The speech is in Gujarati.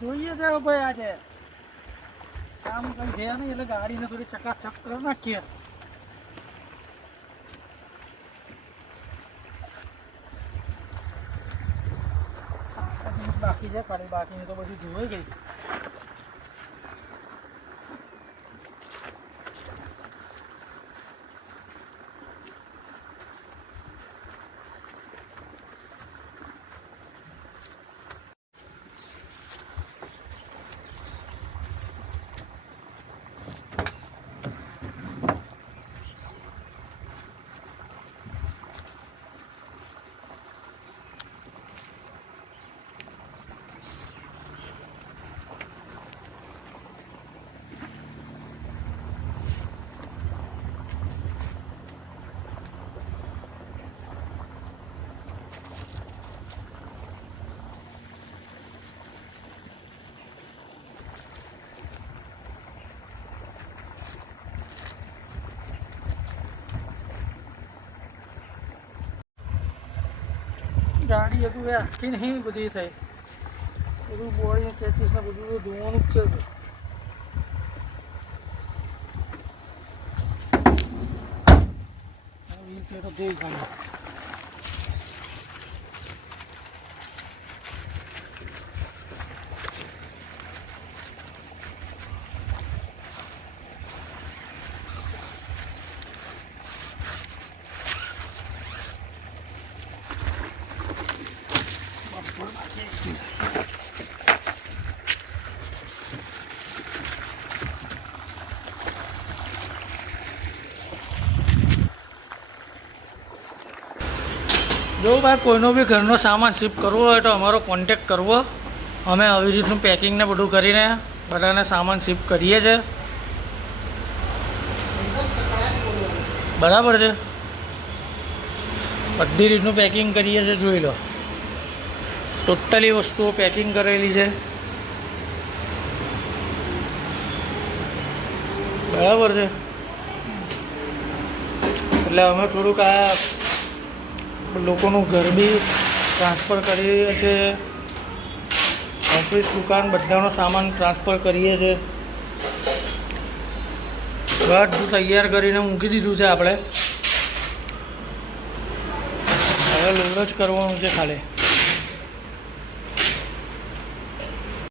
જોઈએ છે ભાઈ આજે કામ કઈ છે નહીં એટલે ગાડીને થોડી ચકાચક કરી નાખીએ. બાકી છે ખાલી બાકીની તો બધી જોઈ ગઈ. ગાડી હતું એ આખી નહીં બધી થઈ બધું બોડી ચેતીસ ને બધું ધોવાનું જ છે. તો ધોઈ કાઢ્યું. જો ભાઈ કોઈનો બી ઘરનો સામાન શિફ્ટ કરવો હોય તો અમારો કોન્ટેક કરવો. અમે આવી રીતનું પેકિંગને બધું કરીને બધાને સામાન શિફ્ટ કરીએ છીએ. બરાબર છે, બધી રીતનું પેકિંગ કરીએ છીએ. જોઈ લો, ટોટલી વસ્તુઓ પેકિંગ કરેલી છે. બરાબર છે, એટલે અમે થોડુંક આ લોકોનું ઘર બી ટ્રાન્સફર કરીએ છીએ. ઓફિસ દુકાન બધાનો સામાન ટ્રાન્સફર કરીએ છીએ. બધું તૈયાર કરીને મૂકી દીધું છે આપણે. હવે લોડ જ કરવાનું છે ખાલી.